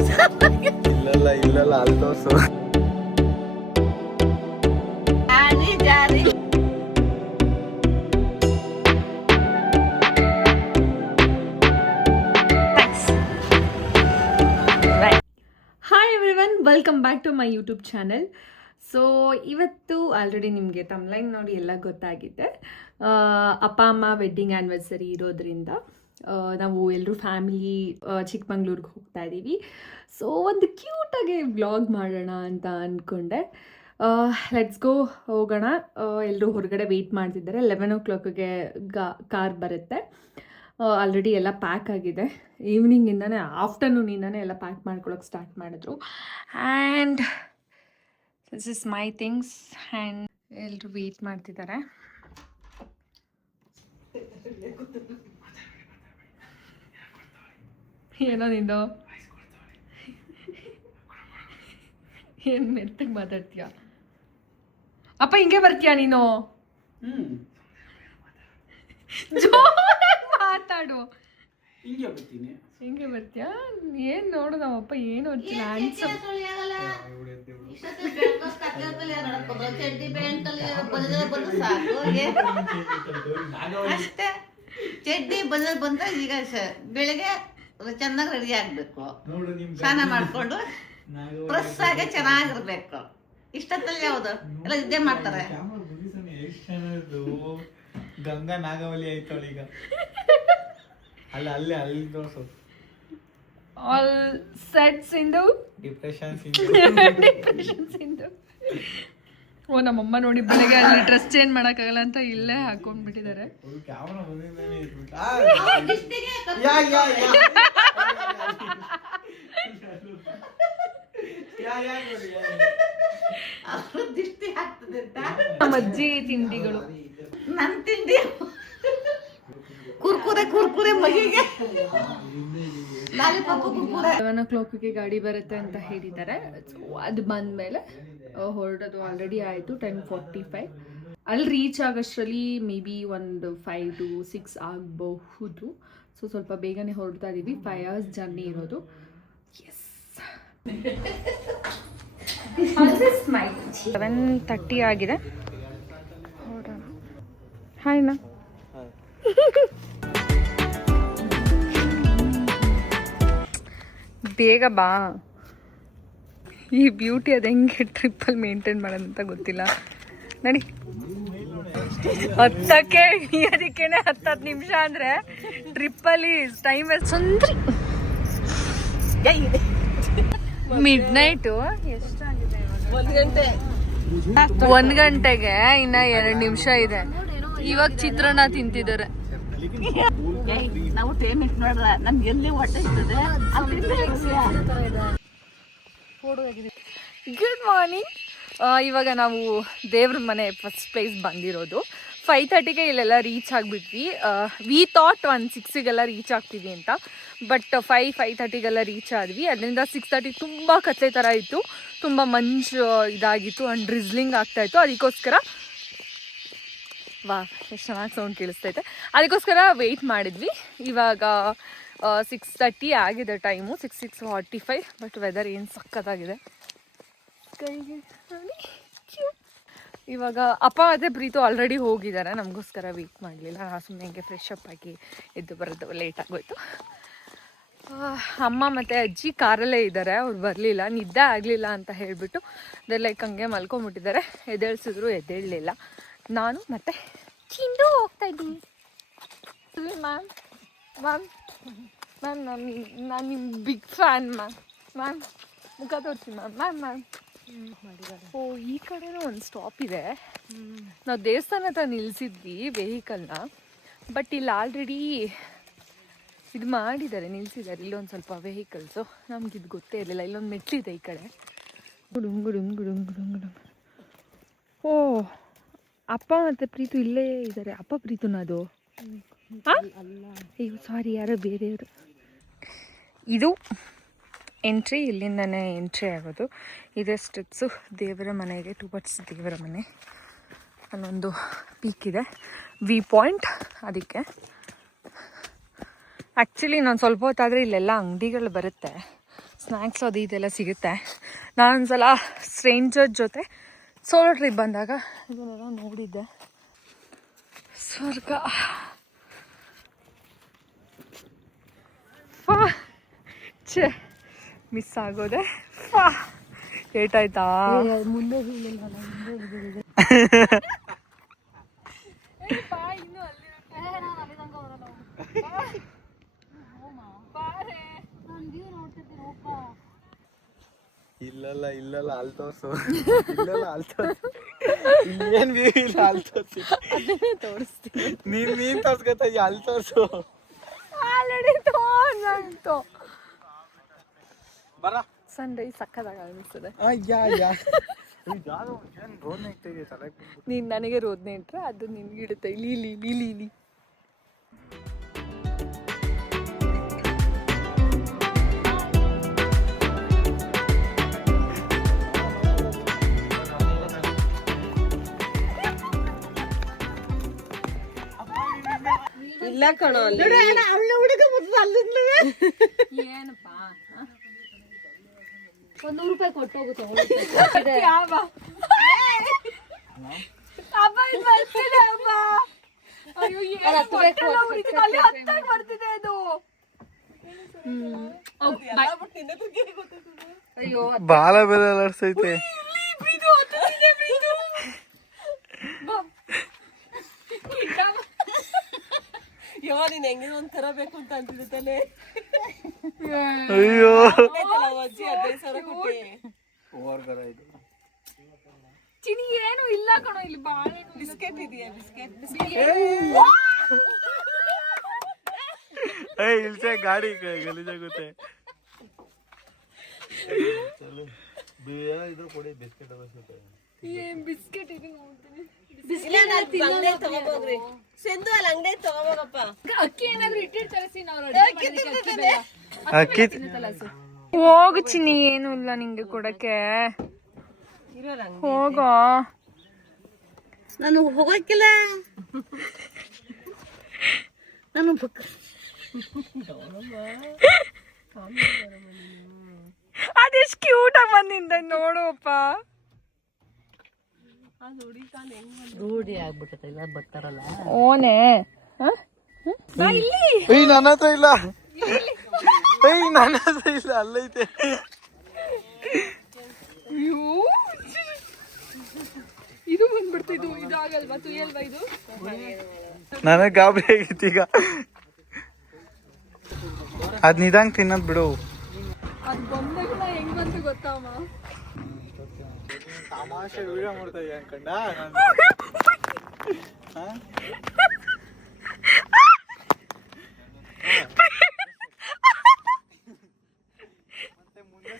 ಇಲ್ಲಲ್ಲ ಅಲ್ಲಿ ತೋರ್ಸು. Hi everyone, welcome back to my YouTube channel. So ಇವತ್ತು ಆಲ್ರೆಡಿ ನಿಮಗೆ ತಮ್ಲೈನ್ ನೋಡಿ ಎಲ್ಲ ಗೊತ್ತಾಗಿದೆ. ಅಪ್ಪ ಅಮ್ಮ ವೆಡ್ಡಿಂಗ್ ಆ್ಯನಿವರ್ಸರಿ ಇರೋದ್ರಿಂದ ನಾವು ಎಲ್ಲರೂ ಫ್ಯಾಮಿಲಿ ಚಿಕ್ಕಮಂಗ್ಳೂರಿಗೆ ಹೋಗ್ತಾ ಇದ್ದೀವಿ. ಸೊ ಒಂದು ಕ್ಯೂಟಾಗಿ ವ್ಲಾಗ್ ಮಾಡೋಣ ಅಂತ ಅಂದ್ಕೊಂಡೆ. ಲೆಟ್ಸ್ ಗೋ, ಹೋಗೋಣ. ಎಲ್ಲರೂ ಹೊರಗಡೆ ವೆಯ್ಟ್ ಮಾಡ್ತಿದ್ದಾರೆ. 11 o'clockಗೆ ಕಾರ್ ಬರುತ್ತೆ. ಆಲ್ರೆಡಿ ಎಲ್ಲ ಪ್ಯಾಕ್ ಆಗಿದೆ. ಈವ್ನಿಂಗಿಂದನೇ ಆಫ್ಟರ್ನೂನಿಂದನೇ ಎಲ್ಲ ಪ್ಯಾಕ್ ಮಾಡ್ಕೊಳಕ್ಕೆ ಸ್ಟಾರ್ಟ್ ಮಾಡಿದ್ರು. And this is my things. And ಎಲ್ಲರೂ ವೆಯ್ಟ್ ಮಾಡ್ತಿದ್ದಾರೆ. ಏನೋ ನಿಂದು ಏನು ಮೆತ್ತಗೆ ಮಾತಾಡ್ತೀಯ? ಅಪ್ಪ ಹಿಂಗೆ ಬರ್ತೀಯ ನೀನು? ಮಾತಾಡು. ಹಿಂಗೆ ಬರ್ತೀಯಾ? ಏನು ನೋಡು, ನಮ್ಮಪ್ಪ ಏನು ಹೊತ್ತಿಲ್ಲ ಹ್ಯಾಂಡ್ಸಮ್. ಅಷ್ಟೇ, ಚಡ್ಡಿ ಬಂದಾಗ ಈಗ ಬೆಳಿಗ್ಗೆ ಚೆನ್ನಾಗಿ ರೆಡಿ ಆಗ್ಬೇಕು, ಸ್ನಾನ ಮಾಡ್ಕೊಂಡು ಫ್ರೆಶ್ ಆಗಿ ಚೆನ್ನಾಗಿರ್ಬೇಕು. ಇಷ್ಟೊತ್ತಲ್ಲಿ ಯಾವುದು ಎಲ್ಲ ಇದ್ದೇ ಮಾಡ್ತಾರೆ. ಗಂಗಾ ನಾಗವಲ್ಲಿ ಆಯ್ತಾಳ ಈಗ. ಅಲ್ಲ ಅಲ್ಲೇ ಅಲ್ಲಿ ತೋರ್ಸು. ಆಲ್ ಸೆಟ್ಸ್ ಇಂದು ಡಿಪ್ರೆಷನ್ಸ್ ಇಂದು. ಓ, ನಮ್ಮಮ್ಮ ನೋಡಿ ಬೆಳಗ್ಗೆ ಅಲ್ಲಿ ಡ್ರೆಸ್ ಚೇಂಜ್ ಮಾಡೋಕ್ಕಾಗಲ್ಲ ಅಂತ ಇಲ್ಲೇ ಹಾಕೊಂಡ್ಬಿಟ್ಟಿದ್ದಾರೆ. ನಮ್ಮ ಅಜ್ಜಿ ತಿಂಡಿಗಳು. ನನ್ನ ತಿಂಡಿ ಕುರ್ಕುರೆ ಮಗಿಗೆ ಲಾಲಿಪಾಪ್ ಕುರ್ಕುರೆ. 11 o'clockಗೆ ಗಾಡಿ ಬರುತ್ತೆ ಅಂತ ಹೇಳಿದ್ದಾರೆ. ಸೊ ಅದು ಬಂದಮೇಲೆ ಹೊರಡೋದು ಆಲ್ರೆಡಿ ಆಯಿತು. 10:45. ಅಲ್ಲಿ ರೀಚ್ ಆಗೋಷ್ಟರಲ್ಲಿ ಮೇ ಬಿ ಒಂದು 5 to 6 ಆಗಬಹುದು. ಸೊ ಸ್ವಲ್ಪ ಬೇಗನೆ ಹೊರಡ್ತಾ ಇದ್ದೀವಿ. 5 hours ಜರ್ನಿ ಇರೋದು. ಎಸ್, 7:30 ಆಗಿದೆ. ಹೊರಡೋಣ. ಹಾಯ್ ನಾ. ಬೇಗ ಬಾ. ಈ ಬ್ಯೂಟಿ ಅದು ಹೆಂಗೆ ಟ್ರಿಪ್ಪಲ್ಲಿ ಮೇಂಟೈನ್ ಮಾಡೋದಂತ ಗೊತ್ತಿಲ್ಲ. ನಡಿ. 10ಕ್ಕೆ ಅದಕ್ಕೇನೆ 10 ನಿಮಿಷ ಅಂದರೆ ಟ್ರಿಪ್ಪಲ್ಲಿ ಟೈಮ್ ವೇಸ್ಟ್. ಸುಂದ್ರಿ ಮಿಡ್ನೈಟು ಎಷ್ಟಾಗಿದೆ? 1 ಗಂಟೆಗೆ ಇನ್ನು 2 ನಿಮಿಷ ಇದೆ. ಇವಾಗ ಚಿತ್ರಾನ್ನ ತಿಂತಿದ್ದಾರೆ. ನಾವು ಟ್ರೈನ್ ಇಟ್ಟು ನೋಡ್ರ ನಮ್ಗೆ ಎಲ್ಲಿ ಹೊಟ್ಟೆ ಇರ್ತದೆ. Good morning. ಇವಾಗ ನಾವು ದೇವ್ರ ಮನೆ ಫಸ್ಟ್ ಪ್ಲೇಸ್ ಬಂದಿರೋದು. 5:30ಗೆ ಇಲ್ಲೆಲ್ಲ ರೀಚ್ ಆಗಿಬಿಟ್ವಿ. ವಿ ಥಾಟ್ 6ಗೆಲ್ಲ ರೀಚ್ ಆಗ್ತೀವಿ ಅಂತ. ಬಟ್ 5:30ಗೆಲ್ಲ ರೀಚ್ ಆದ್ವಿ. ಅದರಿಂದ 6:30 ತುಂಬ ಕತ್ಲೆ ಥರ ಇತ್ತು. ತುಂಬ ಮಂಜು ಇದಾಗಿತ್ತು ಆ್ಯಂಡ್ ಡ್ರಿಸ್ಲಿಂಗ್ ಆಗ್ತಾಯಿತ್ತು. ಅದಕ್ಕೋಸ್ಕರ ಎಷ್ಟು ಚೆನ್ನಾಗಿ ಸೌಂಡ್ ಕೇಳಿಸ್ತೈತೆ. ಅದಕ್ಕೋಸ್ಕರ ವೆಯ್ಟ್ ಮಾಡಿದ್ವಿ. ಇವಾಗ 6:30 ಆಗಿದೆ ಟೈಮು. 6:45. ಬಟ್ ವೆದರ್ ಏನು ಸಕ್ಕತ್ತಾಗಿದೆ. ಕೈಗೆ ನೋಡಿ. ಇವಾಗ ಅಪ್ಪ ಮತ್ತು ಪ್ರೀತು ಆಲ್ರೆಡಿ ಹೋಗಿದ್ದಾರೆ. ನಮಗೋಸ್ಕರ ವೆಯ್ಟ್ ಮಾಡಲಿಲ್ಲ. ನಾನು ಸುಮ್ಮನೆ ಹಿಂಗೆ ಫ್ರೆಶ್ ಅಪ್ ಆಗಿ ಎದ್ದು ಬರೋದು ಲೇಟ್ ಆಗೋಯ್ತು. ಅಮ್ಮ ಮತ್ತು ಅಜ್ಜಿ ಕಾರಲ್ಲೇ ಇದ್ದಾರೆ. ಅವ್ರು ಬರಲಿಲ್ಲ, ನಿದ್ದೆ ಆಗಲಿಲ್ಲ ಅಂತ ಹೇಳಿಬಿಟ್ಟು ಲೈಕ್ ಹಂಗೆ ಮಲ್ಕೊಂಬಿಟ್ಟಿದ್ದಾರೆ. ಎದ್ದೇಳಿಸಿದ್ರು ಎದ್ದೇಳಲಿಲ್ಲ. ನಾನು ಮತ್ತು ಚಿಂದು ಹೋಗ್ತಾ ಇದ್ದೀನಿ. ಮ್ಯಾಮ್ ಮ್ಯಾಮ್ ಮ್ಯಾಮ್ ನಾನು ನಿಮ್ಮ ಬಿಗ್ ಫ್ಯಾನ್ ಮ್ಯಾಮ್. ಮುಖ ತೋರಿಸಿ ಮ್ಯಾಮ್. ಓ, ಈ ಕಡೆನೂ ಒಂದು ಸ್ಟಾಪ್ ಇದೆ. ನಾವು ದೇವಸ್ಥಾನ ಹತ್ರ ನಿಲ್ಲಿಸಿದ್ವಿ ವೆಹಿಕಲ್ನ. ಬಟ್ ಇಲ್ಲಿ ಆಲ್ರೆಡಿ ಇದು ಮಾಡಿದ್ದಾರೆ, ನಿಲ್ಲಿಸಿದ್ದಾರೆ ಇಲ್ಲೊಂದು ಸ್ವಲ್ಪ ವೆಹಿಕಲ್ಸು. ನಮಗಿದು ಗೊತ್ತೇ ಇರಲಿಲ್ಲ. ಇಲ್ಲೊಂದು ಮೆಟ್ಲಿದೆ ಈ ಕಡೆ. ಗುಡುಂಗುಡುಂಗುಡುಂಗುಡುಂಗುಡುಂಗ್. ಓ, ಅಪ್ಪ ಮತ್ತು ಪ್ರೀತು ಇಲ್ಲೇ ಇದ್ದಾರೆ. ಅಪ್ಪ ಪ್ರೀತುನ ಅದು? ಅಯ್ಯೋ ಸಾರಿ, ಯಾರೋ ಬೇರೆಯವರು. ಇದು ಎಂಟ್ರಿ, ಇಲ್ಲಿಂದನೇ ಎಂಟ್ರಿ ಆಗೋದು. ಇದೇ ಸ್ಟೆಪ್ಸು ದೇವರ ಮನೆಗೆ, ಟುವರ್ಡ್ಸ್ ದೇವರ ಮನೆ. ಅಲ್ಲೊಂದು ಪೀಕ್ ಇದೆ, ವಿ ಪಾಯಿಂಟ್. ಅದಕ್ಕೆ ಆ್ಯಕ್ಚುಲಿ ನಾನು ಸ್ವಲ್ಪ ಹೊತ್ತಾದರೆ ಇಲ್ಲೆಲ್ಲ ಅಂಗಡಿಗಳು ಬರುತ್ತೆ, ಸ್ನ್ಯಾಕ್ಸ್ ಅದು ಇದೆಲ್ಲ ಸಿಗುತ್ತೆ. ನಾನೊಂದ್ಸಲ ಸ್ಟ್ರೇಂಜರ್ ಜೊತೆ ಸೋಲೋ ಟ್ರಿಪ್ ಬಂದಾಗ ಇದನ್ನೆಲ್ಲ ನೋಡಿದ್ದೆ. ಸ್ವರ್ಗ. ಛೇ ಮಿಸ್ ಆಗೋದೆ. ಏಟಾಯ್ತಾ ಮುಂದೆ ಇಲ್ಲಲ್ಲ ಇಲ್ಲಲ್ಲ ಅಲ್ಲಿ ತೋರ್ಸು, ಇಲ್ಲಲ್ಲ ಅಲ್ಲಿ ತೋರ್ಸು, ಇನ್ನೇನ್ ವ್ಯೂ ಇಲ್ಲ ಅಲ್ಲಿ ತೋರ್ಸಿ, ತೋರಿಸ್ತೀನಿ. ನೀನ್ ತೋರ್ಸ್ಕೊತ ಅಲ್ಲಿ ತೋರ್ಸು. ಆಲ್ರೆಡಿ ತೋರ್ಸಂತು. ಬರ ಸನ್ರೈಸ್ ಸಕ್ಕದಾಗ ಅನಿಸ್ತದೆ. ನೀನ್ ನನಗೆ ರೋದ್ನೆ ಇಟ್ರೆ ಅದು ನಿನ್ಗೆ ಇಡುತ್ತೆ. ಇಲ್ಲಿ ಇಲ್ಲಿ ಇಲ್ಲಿ ಇಲ್ಲಿ ಇಲ್ಲ ಕಣೋ ಏನಪ್ಪ 100 ರೂಪಾಯಿ ಕೊಟ್ಟೋಗುತ್ತೆ. ಬಾಲ ಬೆಲೆ ಅಲರ್ಸೈತೆ. ನೀನ್ ಹೆಂಗೆ ಒಂಥರ ಬೇಕು ಅಂತ ಅಂತಿದ್ದಾನೆ. ಅಯ್ಯೋ ಅಜ್ಜಿ 15,000 ಕೊಟ್ಟಿ ಚಿನಿ ಏನು ಇಲ್ಲ ಕಣೋ ಇಲ್ಲಿ. ಬಾಳೆ ಬಿಸ್ಕೆಟ್ ಇದೆಯಾ? ಬಿಸ್ಕೆಟ್ ಇಲ್ಸೆ ಗಾಡಿ ಗಲೀಜಾಗುತ್ತೆ. ಇದು ಕೊಡಿ ಬಿಸ್ಕೆಟ್. ಏನ್ ಬಿಸ್ಕೆಟ್ ಇದೆ ನೋಡ್ತೀನಿ. ತಗೋಬೋಗ್ರಿ ಸಿಂಧು ಅಲ್ಲಿ ಅಂಗಡಿ ತಗೋಬೋಗಪ್ಪ. ಅಕ್ಕಿ ಏನಾದ್ರು ಇಟ್ಟಿರ್ತಾರೆ. ಹೋಗು ಚಿನ್ನಿ, ಏನು ಇಲ್ಲ ನಿಂಗೆ ಕೊಡಕ್ಕೆ. ಹೋಗೋ. ನಾನು ಹೋಗಕ್ಕಿಲ್ಲ. ನಾನು ಅದೆಷ್ಟು ಕ್ಯೂಟ್ ಆಗಿ ಬಂದಿಂದ ನೋಡುವಪ್ಪ. ರೂಢಿ ಆಗ್ಬಿಟ್ಟೈತೆ ಇಲ್ಲ ಬರ್ತಾರಲ್ಲ. ಓನೆ ನನ್ನ ಹತ್ರ ಇಲ್ಲ, ನನ್ನ ಹತ್ರ ಇಲ್ಲ, ಅಲ್ಲೈತೆ. ಇದು ಬಂದ್ಬಿಡ್ತು. ಇದು ಆಗಲ್ವಾ? ತುಯ್ಯಲ್ವಾ ಇದು? ನನಗೆ ಗಾಬರಿ ಆಗಿತ್ತು ಈಗ. ಅದ್ ನಿಧಾನ ತಿನ್ನೋದ್ ಬಿಡು. ಅದು ಬಂದಾಗ ಹೆಂಗ್ ಬಂತು ಗೊತ್ತಮ್ಮ? ತಮಾಷೆ ವಿಡಿಯೋ ಮಾಡ್ತಾ ಇದೀಯ ಅನ್ಕೊಂಡ. ಮತ್ತೆ ಮುಂದೆ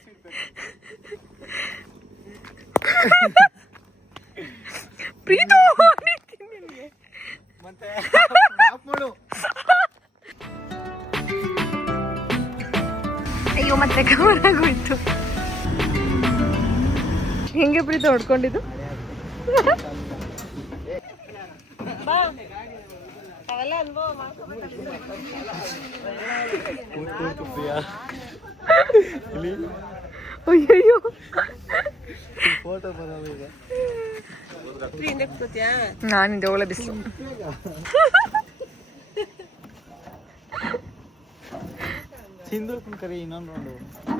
ಪ್ರೀತು ಮತ್ತೆ ಅಯ್ಯೋ ಮತ್ತೆ ಕವರ್ ಆಗೋಯ್ತು. ಹೆಂಗೆ ಪ್ರೀತಿ ಹೊಡ್ಕೊಂಡಿದ್ದು? ಅಯ್ಯಯ್ಯೋ ಫೋಟೋ ಬರಲ್ಲ ಈಗ. ನಾನಿದೆ ಒಳ್ಳೆ ಬಿಸಿಲು. ಸಿಂಧು ಕರಿ ಇನ್ನೊಂದು ನೋಡು.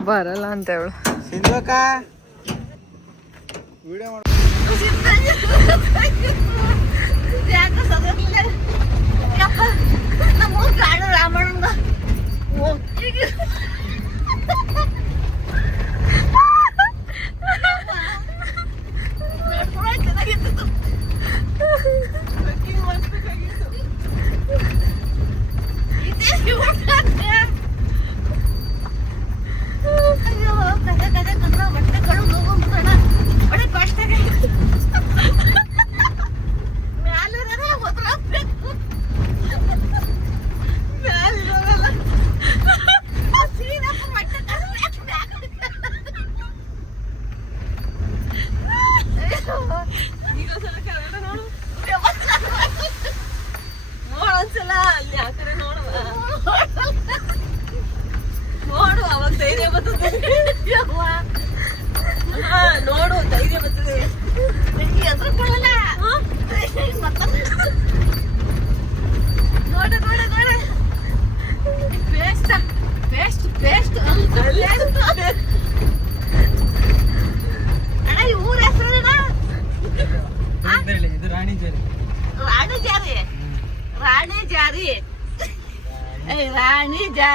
ಬರಲ್ಲ ಅಂತ ಹೇಳು. ಸಿಂಧು ಅಕ್ಕ ವಿಡಿಯೋ ಮಾಡ. ರಾಮಣ್ಣ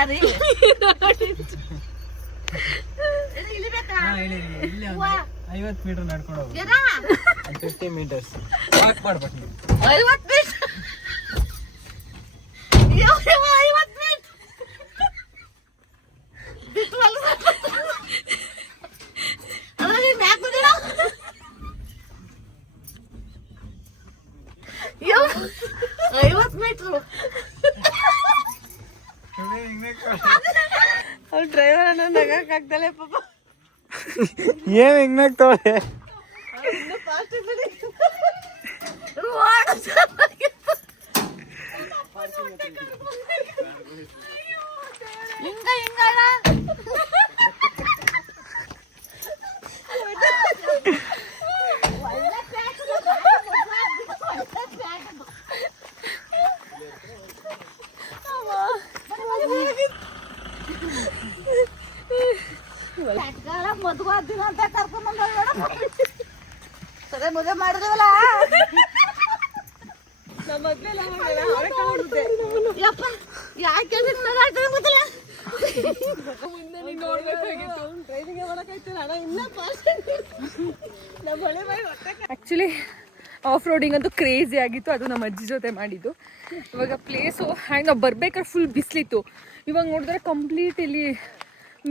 ದಾರಿ ಇಳಿಬೇಕಾ? 50 ಮೀಟರ್ ನಡ್ಕೊಂಡು ಹೋಗಿ ಏನಾ? 50 ಮೀಟರ್ಸ್ ವಾಕ್ ಮಾಡ್ಬೇಕು ನೀವು 50 ಮೀಟರ್ 50 ಮೀಟರ್ ಬಿಟ್ಟು ಅದ್ರಲ್ಲಿ ಮ್ಯಾಕ್ ಬಂದಿಲ್ಲ 50 ಮೀಟರ್ ಅವ್ರು ಡ್ರೈವರ್ ಅನ್ನೋ ನಗಕ್ಕಾಗ್ದಲೆ ಪಾಪ ಏನ್ ಹೆಂಗಾಗ್ತವೆ ಇನ್ನು ಫಾಸ್ಟ್ ಇರ್ಲಿ ಹಿಂಗ ಮದುವೆ ದಿನ ಅಂತ ಕರ್ಕೊಂಡ್ ಸರಿ ಮದುವೆ ಮಾಡಿದ್ವಲ್ಲ ನಮ್ಮ ಮದ್ವೆಲ್ಲ ಅವ್ರೆ ಯಪ್ಪ ಯಾಕೆ ಗೊತ್ತಿಲ್ಲ ಮುಂದೆ ನೀನ್ ನೋಡ್ಬೇಕಾಗಿತ್ತು ಟ್ರೈನಿಂಗ್ ಮಾಡಕ್ಕಾಯ್ತಿಲ್ಲ ಅಣ್ಣ ಇನ್ನ ಫಾಸ್ಟ್ ನಮ್ಮ ಹೊಳೆ ಬಾಯಿ ಆ್ಯಕ್ಚುಲಿ ಆಫ್ ರೋಡಿಂಗ್ ಅಂತೂ ಕ್ರೇಜಿ ಆಗಿತ್ತು. ಅದು ನಮ್ಮ ಅಜ್ಜಿ ಜೊತೆ ಮಾಡಿದ್ದು. ಇವಾಗ ಪ್ಲೇಸು ಆ್ಯಂಡ್ ನಾವು ಬರ್ಬೇಕಾದ್ರೆ ಫುಲ್ ಬಿಸಿಲಿತ್ತು. ಇವಾಗ ನೋಡಿದ್ರೆ ಕಂಪ್ಲೀಟ್ ಇಲ್ಲಿ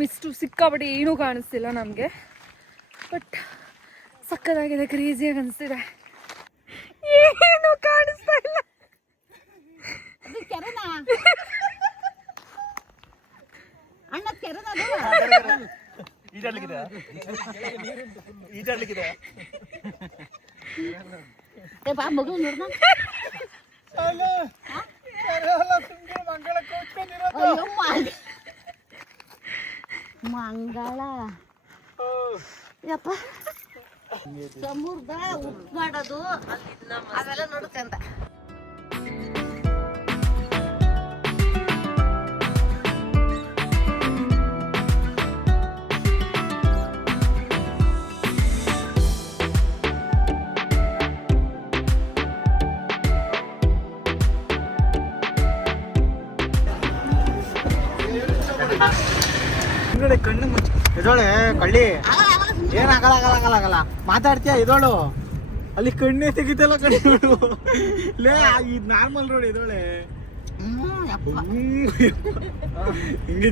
ಮಿಸ್ಟು ಸಿಕ್ಕಾಪಟ್ಟೆ ಏನೂ ಕಾಣಿಸ್ತಿಲ್ಲ ನಮಗೆ. ಬಟ್ ಸಕ್ಕದಾಗಿದೆ, ಕ್ರೇಜಿಯಾಗಿ ಅನಿಸ್ತಿದೆ. ಏನೂ ಕಾಣಿಸ್ತಾ ಇಲ್ಲ. ಅಣ್ಣ ಕೆರೆನ ಬಾ ಮಗು ನೋಡ್ದ ಮಂಗಳ ಯಪ್ಪ ಸಮುದ್ರ ಉಪ್ಪು ಮಾಡೋದು ಅವೆಲ್ಲ ನೋಡುತ್ತೆ ಅಂತ. ಕಣ್ಣು ಮುಚ್ಚ ಇದೋಳೆ ಕಳ್ಳಿ ಏನ್ ಆಗಲ್ಲ ಮಾತಾಡ್ತೀಯ ಇದೋಳು ಅಲ್ಲಿ ಕಣ್ಣೇ ತೆಗಿತಲ್ಲ ಕಣ್ಣು ಲೇ ಇದು ನಾರ್ಮಲ್ ರೋಡ್ ಇದೋಳೆ ಹಿಂಗೆ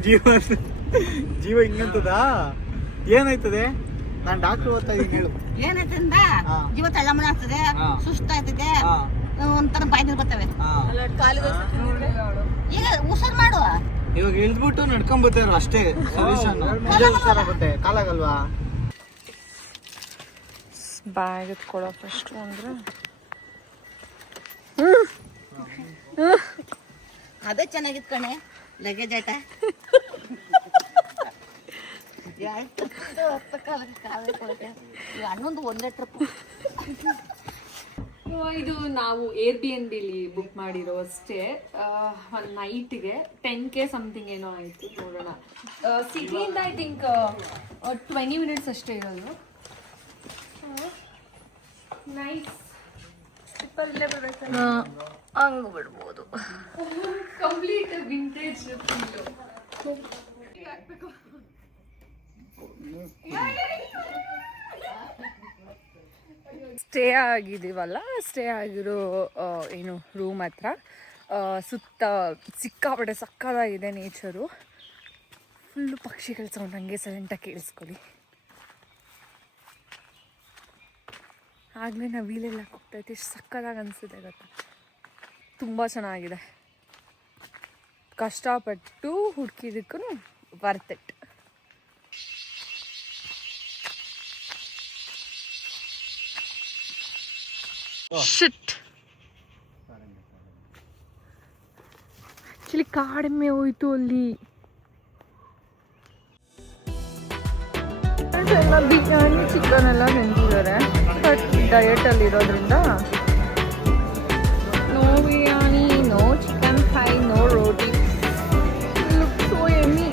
ಜೀವ ಹಿಂಗಂತದ ಏನಾಯ್ತದೆ? ನಾನ್ ಡಾಕ್ಟರ್ ಓದ್ತಾ ಇದೀನಿ ಹೇಳು. ಏನೈತೆ ಅಂದ ಜೀವ ತಳ್ಳಮಣ ಆಗ್ತದೆ, ಸುಸ್ತಾಗ್ತದೆ, ಒಂಥರ ಬಾಯಿ ಬರ್ತವೆ. ಈಗ ಉಸಿರು ಮಾಡುವ ಇವಾಗ ಇಳಿದ್ಬಿಟ್ಟು ನಡ್ಕೊಂಡ್ ಬರ್ತಾರ ಅಷ್ಟೇ ಸೊಲ್ಯೂಷನ್. ಆಗುತ್ತೆ ಕಾಲಾಗಲ್ವಾ? ಬ್ಯಾಗ್ ಎತ್ಕೊಳ್ಳೋ ಫಸ್ಟ್ ಅಂದ್ರೆ ಅದೇ ಚೆನ್ನಾಗಿತ್ತು ಕಣೆ ಲಗೇಜ್ ಆಟ. ಹನ್ನೊಂದು ಒಂದೇ ಟ್ರಿಪ್. ಇದು ನಾವು ಏರ್ ಬಿ ಎನ್ ಬಿಲಿ ಬುಕ್ ಮಾಡಿರೋ ಅಷ್ಟೇ. ಒಂದು ನೈಟ್ಗೆ 10K ಸಮಥಿಂಗ್ ಏನೋ ಆಯಿತು. ನೋಡೋಣ. ಸಿಟಿಯಿಂದ ಐ ಥಿಂಕ್ 20 ಮಿನಿಟ್ಸ್ ಅಷ್ಟೇ ಇರೋದು. ನೈಸ್. ಇಲ್ಲೇ ಬರ್ಬೇಕು, ಹಂಗೆ ಬಿಡ್ಬೋದು. ಕಂಪ್ಲೀಟ್ ವಿಂಟೇಜ್ ಸ್ಟೇ ಆಗಿದ್ದೀವಲ್ಲ, ಸ್ಟೇ ಆಗಿರೋ ಏನು ರೂಮ್ ಹತ್ರ ಸುತ್ತ ಸಿಕ್ಕಾಪಟ್ಟೆ ಸಕ್ಕದಾಗಿದೆ ನೇಚರು. ಫುಲ್ಲು ಪಕ್ಷಿಗಳ ಸೌಂಡ್ ಹಂಗೆ ಸೈಲೆಂಟಾಗಿ ಕೇಳಿಸ್ಕೊಳ್ಳಿ. ಆಗಲೇ ನಾವು ವೀಲೆಲ್ಲ ಹೋಗ್ತೈತೆ, ಎಷ್ಟು ಸಕ್ಕದಾಗಿ ಅನಿಸಿದೆ ಗೊತ್ತಾ. ತುಂಬ ಚೆನ್ನಾಗಿದೆ. ಕಷ್ಟಪಟ್ಟು ಹುಡುಕಿದಕ್ಕೂ ವರ್ತ್ ಇಟ್. ಶಿಟ್, ಆ್ಯಕ್ಚುಲಿ ಕಡಿಮೆ ಹೋಯ್ತು ಅಲ್ಲಿ. ಎಲ್ಲ ಬಿರಿಯಾನಿ ಚಿಕನ್ ಎಲ್ಲ ತಿಂತಿದ್ದಾರೆ. ಬಟ್ ಡಯಟಲ್ಲಿ ಇರೋದ್ರಿಂದ no biryani, no chicken fry, no roti. Look so yummy.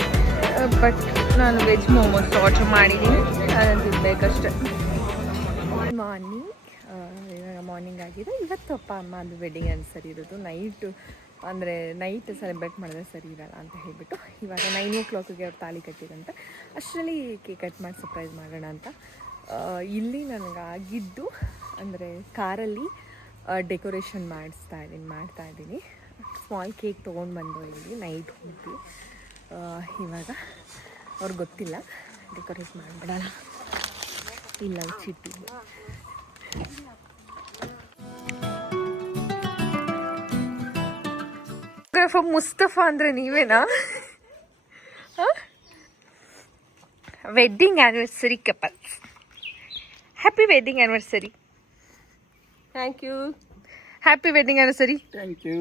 But ನಾನು ವೆಜ್ ಮೋಮೋಸ್ ಆರ್ಡರ್ ಮಾಡಿದ್ದೀನಿ, ಅದನ್ನು ತಿನ್ಬೇಕಷ್ಟೆ. ಮಾರ್ನಿಂಗ್, ಇವಾಗ ಮಾರ್ನಿಂಗ್ ಆಗಿದೆ. ಇವತ್ತು ಅಪ್ಪ ಅಮ್ಮ ಅದು ವೆಡ್ಡಿಂಗ್ ಆ್ಯನಿವರ್ಸರಿ ಇರೋದು. ನೈಟು ಅಂದರೆ ನೈಟ್ ಸೆಲೆಬ್ರೇಟ್ ಮಾಡಿದ್ರೆ ಸರಿ ಇರಲ್ಲ ಅಂತ ಹೇಳಿಬಿಟ್ಟು ಇವಾಗ 9 o'clock ಅವ್ರು ತಾಳಿ ಕಟ್ಟಿದಂತೆ ಅಷ್ಟರಲ್ಲಿ ಕೇಕ್ ಕಟ್ ಮಾಡಿ ಸರ್ಪ್ರೈಸ್ ಮಾಡೋಣ ಅಂತ ಇಲ್ಲಿ ನನಗಾಗಿದ್ದು ಅಂದರೆ ಕಾರಲ್ಲಿ ಡೆಕೋರೇಷನ್ ಮಾಡ್ತಾ ಇದ್ದೀನಿ ಸ್ಮಾಲ್ ಕೇಕ್ ತೊಗೊಂಡು ಬಂದು ಇಲ್ಲಿ ನೈಟ್ ಹೋಗಿ ಇವಾಗ ಅವ್ರಿಗೆ ಗೊತ್ತಿಲ್ಲ ಡೆಕೋರೇಟ್ ಮಾಡಿಬಿಡಲ್ಲ ಇಲ್ಲ ಚಿಟ್ಟಿ ಮುಸ್ತಫಾ ಅಂದರೆ ನೀವೇನಾ wedding anniversary couples happy wedding anniversary thank you happy wedding anniversary thank you.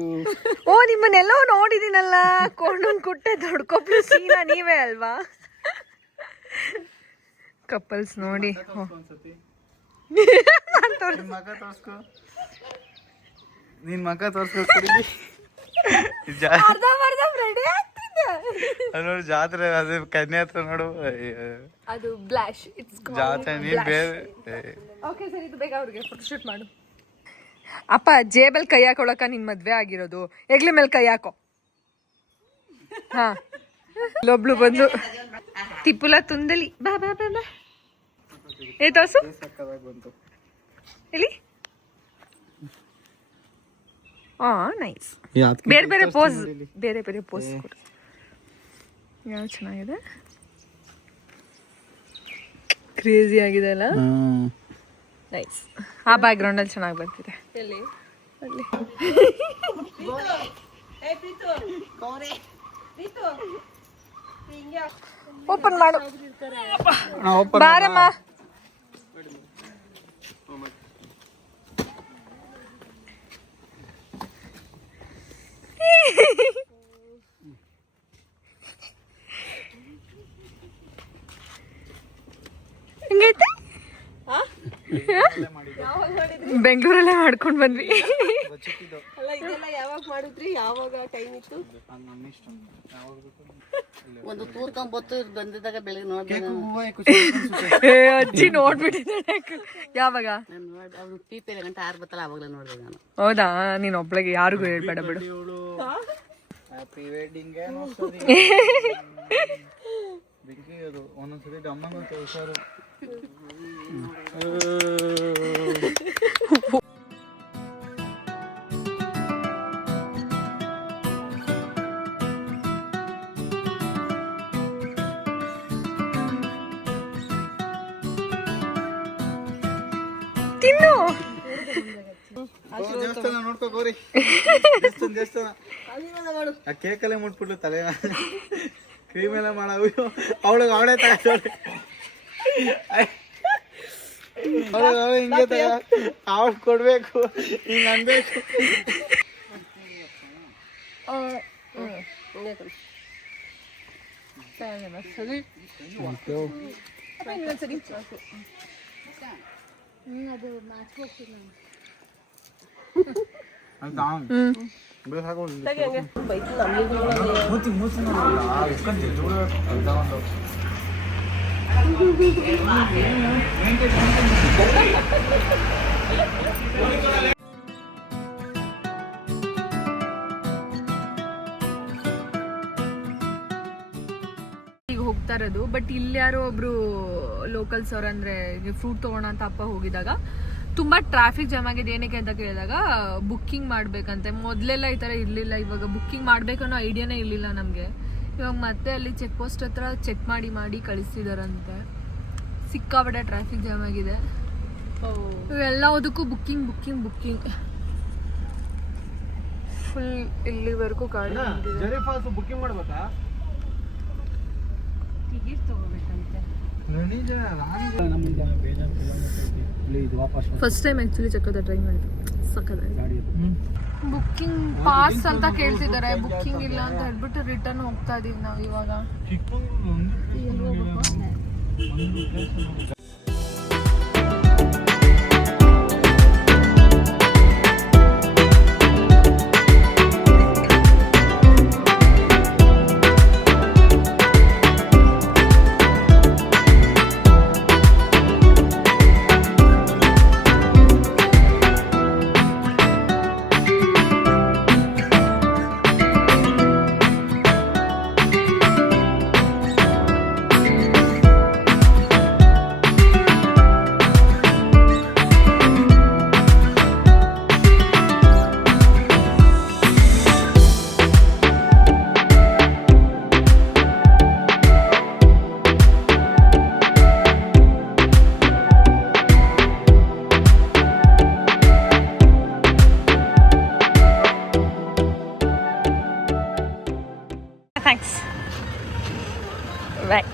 ಓ ನಿಮ್ಮನ್ನೆಲ್ಲೋ ನೋಡಿದ್ದೀನಲ್ಲ ಕೊಂಡೊಂದು ಕುಟ್ಟೆ ದೊಡ್ಡ ಕೊಪ್ಪಳು ಸೀನಾ ನೀವೇ ಅಲ್ವಾ ಕಪಲ್ಸ್ ನೋಡಿ ನಿನ್ ಮಗ ತೋರ್ಸ್ಕೊ ನೋಡಿ ಜಾತ್ರೆ ಅದೇ ಕನ್ಯಾ ಹತ್ರ ನೋಡು ಅದು ಬ್ಲಾಶ್ ಇಟ್ಸ್ ಜಾತ್ರೆ ನೀನ್ ಬೇರೆ ಓಕೆ ಸರಿ ಇದು ಬೇಗ ಅವ್ರಿಗೆ ಫೋಟೋಶೂಟ್ ಮಾಡು ಅಪ್ಪ ಜೇಬಲ್ ಕೈ ಹಾಕೊಳಕ ನಿನ್ ಮದ್ವೆ ಆಗಿರೋದು ಹೆಗ್ಲ ಮೇಲೆ ಕೈ ಹಾಕೋ ಹಾ ಇಲ್ಲೊಬ್ಳು ಬಂದು ತಿಪ್ಪುಲ ತುಂದಲಿ ಬಾ ಬಾ ಬಾ ಬಾ ಏ ತೋರ್ಸು ಎಲ್ಲಿ ಹಾ ನೈಸ್ ಬೇರೆ ಬೇರೆ ಪೋಸ್ ಕೊಡು ಯಾವ ಚೆನ್ನಾಗಿದೆ ಕ್ರೇಜಿ ಆಗಿದೆ ಅಲ್ಲ ನೈಸ್ ಆ ಬ್ಯಾಕ್ ಗ್ರೌಂಡ್ ಅಲ್ಲಿ ಚೆನ್ನಾಗಿ ಬರ್ತಿದೆ ಎಲ್ಲಿ ಅಲ್ಲಿ ಓಪನ್ ಮಾಡು ಬಾರಮ್ಮ ಹೆಂಗೈತೆ ಬೆಂಗಳೂರಲ್ಲೇ ಮಾಡ್ಕೊಂಡು ಬಂದ್ವಿ ಯಾವಾಗ ಮಾಡಿದ್ರಿ ಯಾವಾಗ ಟೈಮ್ ಇತ್ತು ಒಂದು ತೂರ್ಕೊಂಬತ್ತು ಬಂದಿದ್ದಾಗ ಬೆಳಿಗ್ಗೆ ನೋಡಿದೆ ಅಜ್ಜಿ ನೋಡ್ಬಿಟ್ಟಿದ್ದಾಳೆ ಯಾವಾಗ ಅವ್ರು ಪೀಪೆ ಗಂಟೆ 6 ಬತ್ತಲ್ಲ ಅವಾಗಲೇ ನೋಡಿದೆ ನಾನು ಹೌದಾ ನೀನ್ ಒಬ್ಳಿಗೆ ಯಾರಿಗೂ ಹೇಳ್ಬೇಡ ಬಿಡು ಹ್ಯಾಪಿ ವೆಡ್ಡಿಂಗ್ ಬೆಂಕಿ ಅದು ಒಂದೊಂದ್ಸತಿ ಡಮ್ಮಂತ ಹುಷಾರು ತಿನ್ನು ದೇವಸ್ಥಾನ ನೋಡ್ಕೋರಿ ದೇವಸ್ಥಾನ ಆ ಕೇಕಲ್ಲೇ ಮುಟ್ಬಿಟ್ಲು ತಲೆ ಕ್ರೀಮ್ ಎಲ್ಲ ಮಾಡೋ ಅವಳೆ ತಗೊಳ್ಳಿ ಅವಳು ಹಿಂಗೆ ಅವಳು ಕೊಡ್ಬೇಕು ಹಿಂಗ ಅನ್ಬೇಕು ಈಗ ಹೋಗ್ತಾ ಇರೋದು ಬಟ್ ಇಲ್ಲಿ ಯಾರೋ ಒಬ್ರು ಲೋಕಲ್ಸ್ ಅವ್ರ ಅಂದ್ರೆ ಫ್ರೂಟ್ ತಗೋಣ ಅಂತ ಅಪ್ಪ ಹೋಗಿದಾಗ ತುಂಬಾ ಟ್ರಾಫಿಕ್ ಜಾಮ್ ಆಗಿದೆ ಏನಕ್ಕೆ ಅಂತ ಕೇಳಿದಾಗ ಬುಕ್ಕಿಂಗ್ ಮಾಡ್ಬೇಕಂತೆ ಮೊದಲೆಲ್ಲ ಈ ತರ ಇರ್ಲಿಲ್ಲ ಇವಾಗ ಬುಕ್ಕಿಂಗ್ ಮಾಡ್ಬೇಕನ್ನೋ ಐಡಿಯಾನೇ ಇರ್ಲಿಲ್ಲ ನಮ್ಗೆ ಇವಾಗ ಮತ್ತೆ ಅಲ್ಲಿ ಚೆಕ್ ಪೋಸ್ಟ್ ಹತ್ರ ಚೆಕ್ ಮಾಡಿ ಕಳಿಸ್ತಿದಾರಂತೆ ಸಿಕ್ಕಾಪಟ್ಟೆ ಟ್ರಾಫಿಕ್ ಜಾಮ್ ಆಗಿದೆ ಎಲ್ಲದಕ್ಕೂ ಬುಕ್ಕಿಂಗ್ ಫುಲ್ ಇಲ್ಲಿವರೆಗೂ ಗಾಡಿ ಬುಕ್ಕಿಂಗ್ ಮಾಡ್ಬೇಕಾ ಟಿಕೆಟ್ ತಗೋಬೇಕಂತೆ ಫಸ್ಟ್ ಟೈಮ್ ಆಕ್ಚುಲಿ ಚಕ್ಕದ ಟ್ರೈ ಮಾಡಿದ್ದು ಸಕ್ಕದ ಬುಕ್ಕಿಂಗ್ ಪಾಸ್ ಅಂತ ಕೇಳ್ತಿದ್ದಾರೆ ಬುಕ್ಕಿಂಗ್ ಇಲ್ಲ ಅಂತ ಹೇಳ್ಬಿಟ್ಟು ರಿಟರ್ನ್ ಹೋಗ್ತಾ ಇದೀವಿ ನಾವು ಇವಾಗ ಬಾಯ್.